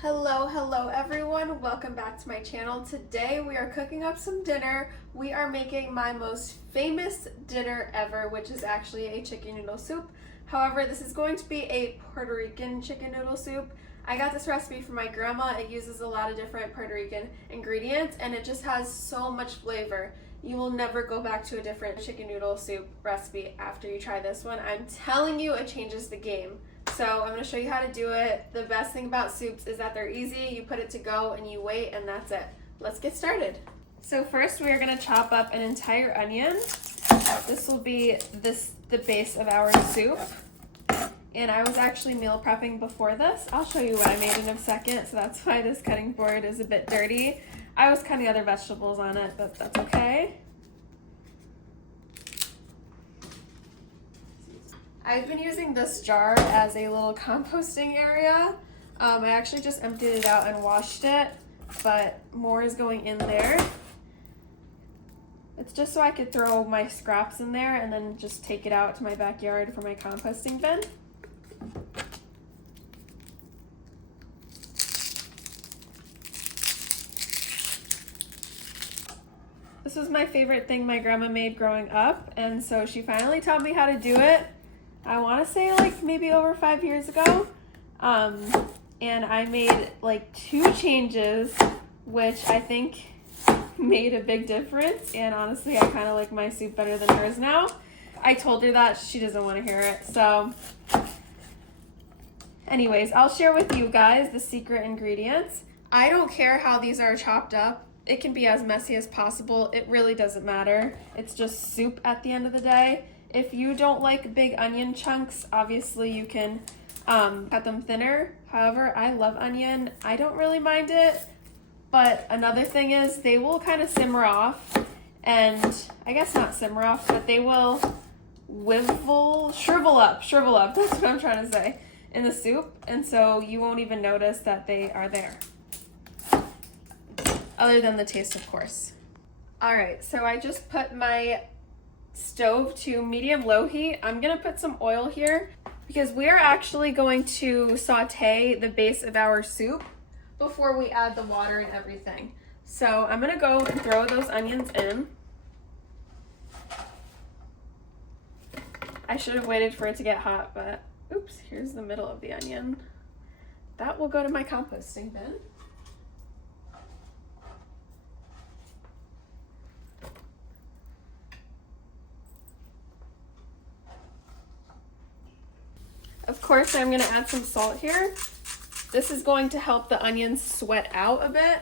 Hello everyone, welcome back to my channel. Today we are cooking up some dinner. We are making my most famous dinner ever, which is actually a chicken noodle soup. However, this is going to be a Puerto Rican chicken noodle soup. I got this recipe from my grandma. It uses a lot of different Puerto Rican ingredients and it just has so much flavor. You will never go back to a different chicken noodle soup recipe after you try this one. I'm telling you, it changes the game. So I'm going to show you how to do it. The best thing about soups is that they're easy. You put it to go and you wait and that's it. Let's get started. So first we are going to chop up an entire onion. This will be the base of our soup. And I was actually meal prepping before this. I'll show you what I made in a second, so that's why this cutting board is a bit dirty. I was cutting other vegetables on it, but that's okay. I've been using this jar as a little composting area. I actually just emptied it out and washed it, but more is going in there. It's just so I could throw my scraps in there and then just take it out to my backyard for my composting bin. This was my favorite thing my grandma made growing up, and so she finally taught me how to do it. I want to say like maybe over 5 years ago, and I made like 2 changes, which I think made a big difference, and honestly I kind of like my soup better than hers now. I told her that, she doesn't want to hear it, so anyways, I'll share with you guys the secret ingredients. I don't care how these are chopped up. It can be as messy as possible. It really doesn't matter. It's just soup at the end of the day. If you don't like big onion chunks, obviously you can cut them thinner. However, I love onion. I don't really mind it. But another thing is they will kind of simmer off. And I guess not simmer off, but they will shrivel up. That's what I'm trying to say in the soup. And so you won't even notice that they are there. Other than the taste, of course. All right, so I just put my stove to medium-low heat. I'm gonna put some oil here because we are actually going to saute the base of our soup before we add the water and everything. So I'm gonna go and throw those onions in. I should have waited for it to get hot, but oops, here's the middle of the onion. That will go to my composting bin. Of course, I'm going to add some salt here. This is going to help the onions sweat out a bit.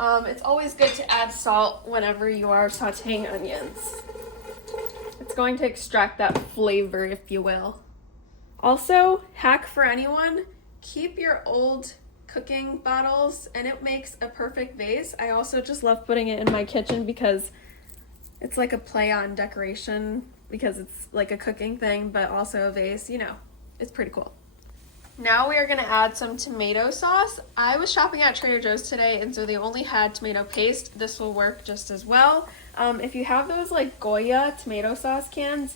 It's always good to add salt whenever you are sauteing onions. It's going to extract that flavor, if you will. Also, hack for anyone, keep your old cooking bottles and it makes a perfect vase. I also just love putting it in my kitchen because it's like a play on decoration because it's like a cooking thing, but also a vase, you know. It's pretty cool. Now we are going to add some tomato sauce. I was shopping at Trader Joe's today and so they only had tomato paste. This will work just as well. If you have those like Goya tomato sauce cans,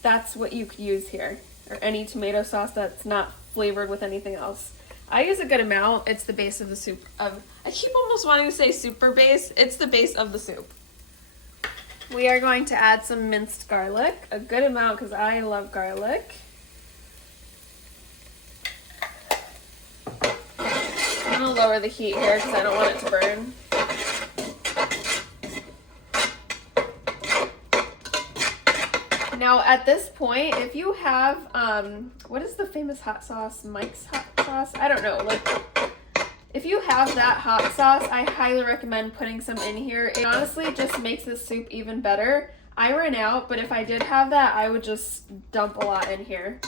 that's what you could use here. Or any tomato sauce that's not flavored with anything else. I use a good amount. It's the base of the soup. I keep almost wanting to say super base. It's the base of the soup. We are going to add some minced garlic. A good amount because I love garlic. I'm going to lower the heat here because I don't want it to burn. Now at this point, if you have, what is the famous hot sauce? Mike's hot sauce? I don't know. Like, if you have that hot sauce, I highly recommend putting some in here. It honestly just makes this soup even better. I ran out, but if I did have that, I would just dump a lot in here.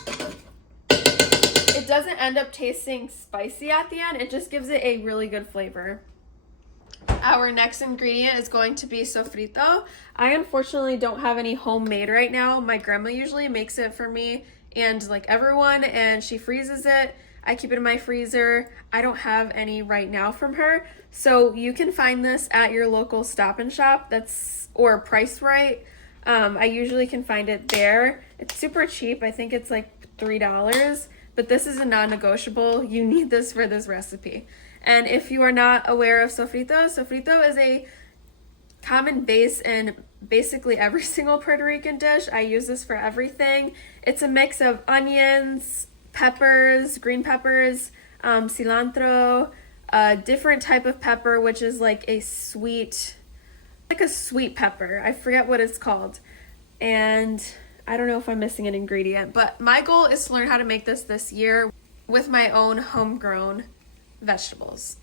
It doesn't end up tasting spicy at the end. It just gives it a really good flavor. Our next ingredient is going to be sofrito. I unfortunately don't have any homemade right now. My grandma usually makes it for me and like everyone, and she freezes it. I keep it in my freezer. I don't have any right now from her. So you can find this at your local Stop and Shop or Price Right. I usually can find it there. It's super cheap. I think it's like $3. but this is a non-negotiable. You need this for this recipe. And if you are not aware of sofrito, sofrito is a common base in basically every single Puerto Rican dish. I use this for everything. It's a mix of onions, peppers, green peppers, cilantro, a different type of pepper, which is like a sweet pepper. I forget what it's called. And I don't know if I'm missing an ingredient, but my goal is to learn how to make this year with my own homegrown vegetables.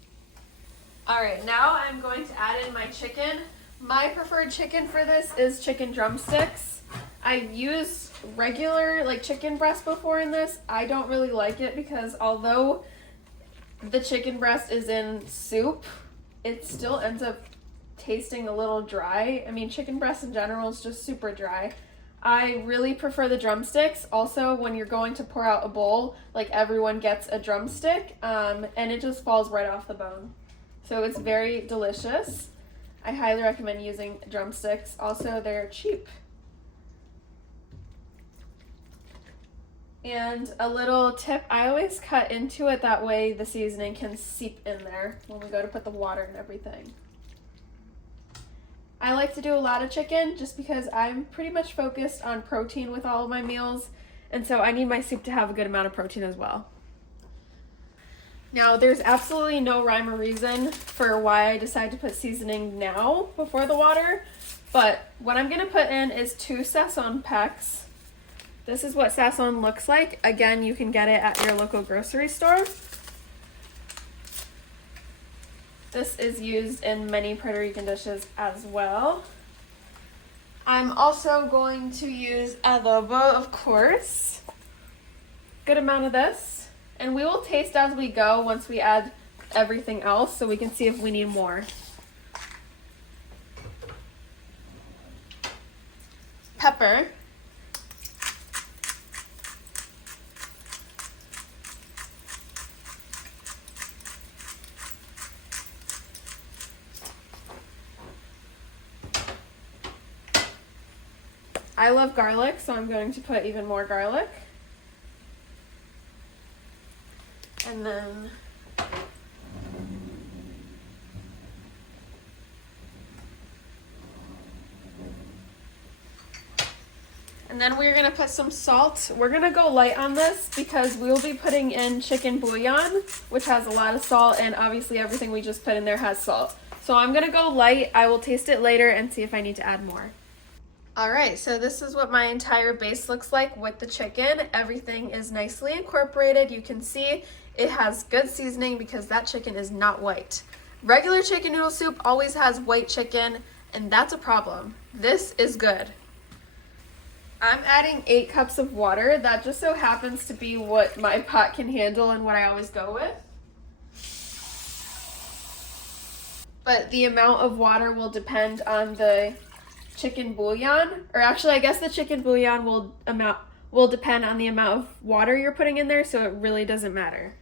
All right, now I'm going to add in my chicken. My preferred chicken for this is chicken drumsticks. I've used regular like chicken breast before in this. I don't really like it because although the chicken breast is in soup, it still ends up tasting a little dry. I mean, chicken breast in general is just super dry. I really prefer the drumsticks. Also, when you're going to pour out a bowl, like everyone gets a drumstick, and it just falls right off the bone. So it's very delicious. I highly recommend using drumsticks. Also, they're cheap. And a little tip, I always cut into it, that way the seasoning can seep in there when we go to put the water and everything. I like to do a lot of chicken just because I'm pretty much focused on protein with all of my meals, and so I need my soup to have a good amount of protein as well. Now, there's absolutely no rhyme or reason for why I decided to put seasoning now before the water, but what I'm going to put in is 2 sazon packs. This is what sazon looks like. Again, you can get it at your local grocery store. This is used in many Puerto Rican dishes as well. I'm also going to use adobo, of course. Good amount of this. And we will taste as we go once we add everything else so we can see if we need more. Pepper. I love garlic, so I'm going to put even more garlic. And then we're going to put some salt. We're going to go light on this because we will be putting in chicken bouillon, which has a lot of salt, and obviously everything we just put in there has salt. So I'm going to go light. I will taste it later and see if I need to add more. Alright, so this is what my entire base looks like with the chicken. Everything is nicely incorporated. You can see it has good seasoning because that chicken is not white. Regular chicken noodle soup always has white chicken, and that's a problem. This is good. I'm adding 8 cups of water. That just so happens to be what my pot can handle and what I always go with. But the amount of water will depend on the chicken bouillon, or actually I guess the chicken bouillon will depend on the amount of water you're putting in there, so it really doesn't matter.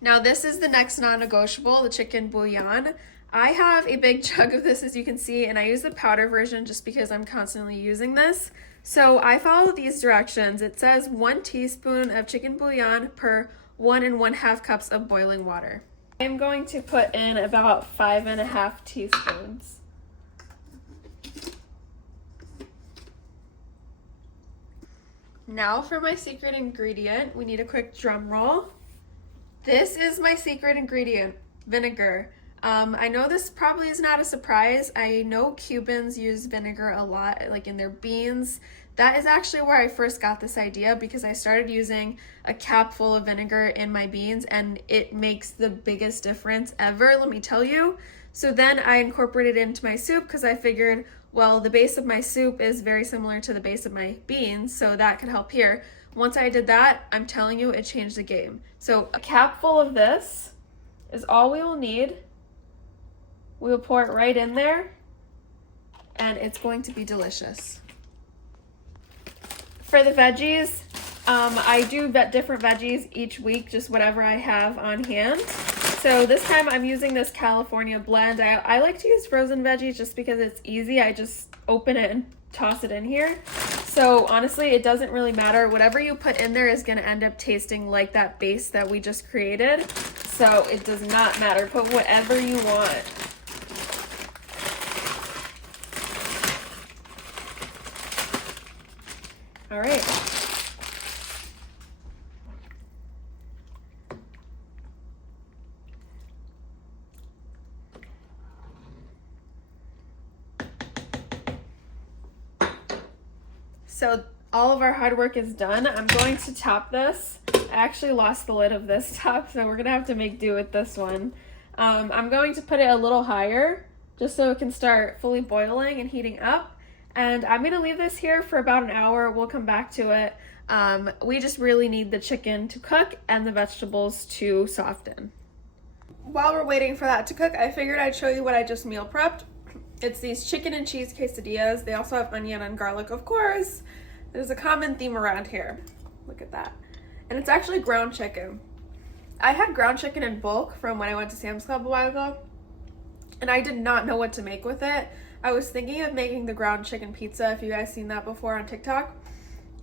Now this is the next non-negotiable, the chicken bouillon. I have a big jug of this, as you can see, and I use the powder version just because I'm constantly using this. So I follow these directions. It says 1 teaspoon of chicken bouillon per 1 1/2 cups of boiling water. I'm going to put in about 5 1/2 teaspoons. Now for my secret ingredient, we need a quick drum roll. This is my secret ingredient, vinegar. I know this probably is not a surprise. I know Cubans use vinegar a lot, like in their beans. That is actually where I first got this idea because I started using a cap full of vinegar in my beans and it makes the biggest difference ever, let me tell you. So then I incorporated it into my soup because I figured, well, the base of my soup is very similar to the base of my beans, so that could help here. Once I did that, I'm telling you, it changed the game. So a cap full of this is all we will need. We will pour it right in there, and it's going to be delicious. For the veggies, I do different veggies each week, just whatever I have on hand. So this time I'm using this California blend. I like to use frozen veggies just because it's easy. I just open it and toss it in here. So honestly, it doesn't really matter. Whatever you put in there is going to end up tasting like that base that we just created. So it does not matter. Put whatever you want. All right. So all of our hard work is done. I'm going to top this. I actually lost the lid of this top, so we're gonna have to make do with this one. I'm going to put it a little higher just so it can start fully boiling and heating up. And I'm gonna leave this here for about an hour. We'll come back to it. We just really need the chicken to cook and the vegetables to soften. While we're waiting for that to cook, I figured I'd show you what I just meal prepped. It's these chicken and cheese quesadillas. They also have onion and garlic, of course. There's a common theme around here. Look at that. And it's actually ground chicken. I had ground chicken in bulk from when I went to Sam's Club a while ago, and I did not know what to make with it. I was thinking of making the ground chicken pizza, if you guys seen that before on TikTok.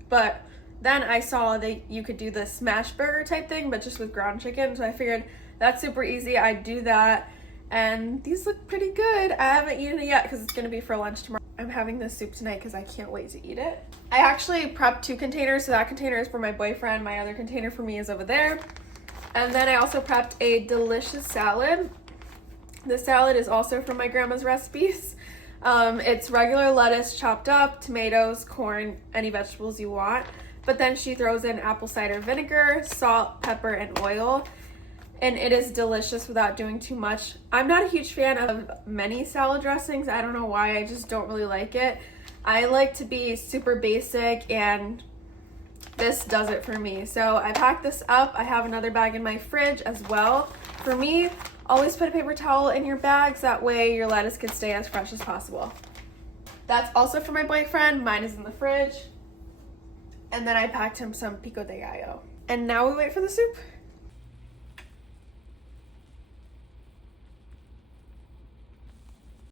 But then I saw that you could do the smash burger type thing, but just with ground chicken. So I figured that's super easy. I'd do that. And these look pretty good. I haven't eaten it yet because it's going to be for lunch tomorrow. I'm having this soup tonight because I can't wait to eat it. I actually prepped 2 containers, so that container is for my boyfriend. My other container for me is over there. And then I also prepped a delicious salad. The salad is also from my grandma's recipes. It's regular lettuce chopped up, tomatoes, corn, any vegetables you want. But then she throws in apple cider vinegar, salt, pepper, and oil. And it is delicious without doing too much. I'm not a huge fan of many salad dressings. I don't know why, I just don't really like it. I like to be super basic, and this does it for me. So I packed this up. I have another bag in my fridge as well. For me, always put a paper towel in your bags. That way your lettuce can stay as fresh as possible. That's also for my boyfriend. Mine is in the fridge. And then I packed him some pico de gallo. And now we wait for the soup.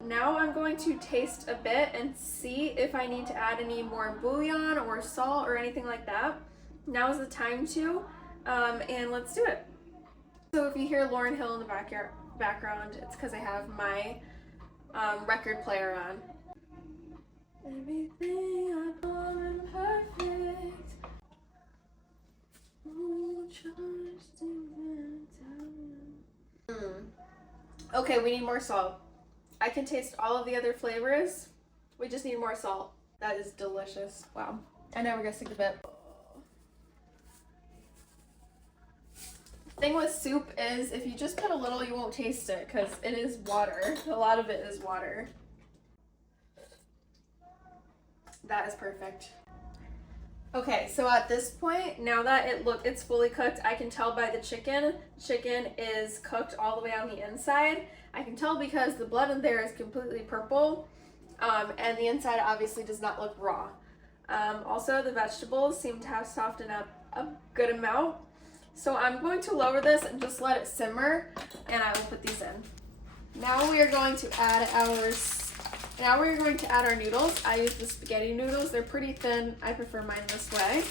Now I'm going to taste a bit and see if I need to add any more bouillon or salt or anything like that. Now is the time to, and let's do it. So if you hear Lauryn Hill in the background, it's because I have my record player on. Everything I want perfect. Okay, we need more salt. I can taste all of the other flavors. We just need more salt. That is delicious. Wow. I know we're gonna stick a bit. The thing with soup is if you just put a little, you won't taste it because it is water. A lot of it is water. That is perfect. Okay, so at this point, now that it's fully cooked, I can tell by the chicken. Chicken is cooked all the way on the inside. I can tell because the blood in there is completely purple, and the inside obviously does not look raw. Also, the vegetables seem to have softened up a good amount. So I'm going to lower this and just let it simmer, and I will put these in. Now we are going to add our noodles. I use the spaghetti noodles. They're pretty thin. I prefer mine this way.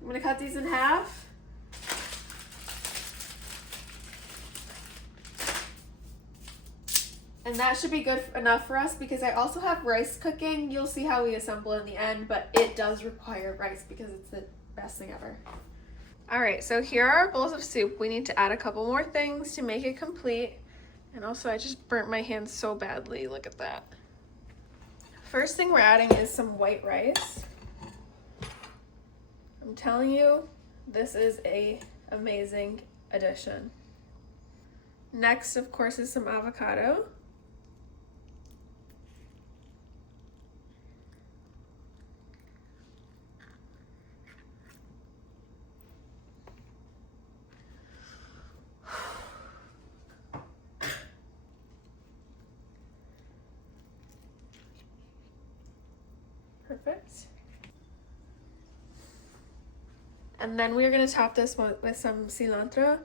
I'm gonna cut these in half. And that should be good enough for us because I also have rice cooking. You'll see how we assemble in the end, but it does require rice because it's the best thing ever. All right, so here are our bowls of soup. We need to add a couple more things to make it complete. And also I just burnt my hands so badly, look at that. First thing we're adding is some white rice. I'm telling you, this is an amazing addition. Next, of course, is some avocado. Perfect. And then we're going to top this with some cilantro.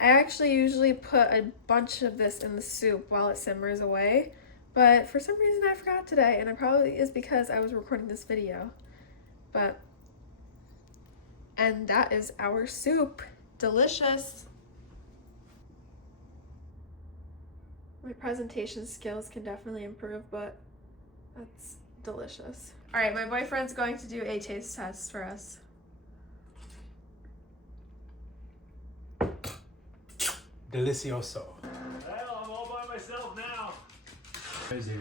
I actually usually put a bunch of this in the soup while it simmers away, But for some reason I forgot today, and it probably is because I was recording this video. And that is our soup. Delicious. My presentation skills can definitely improve, but that's delicious. All right, my boyfriend's going to do a taste test for us. Delicioso. Well, I'm all by myself now. Crazy.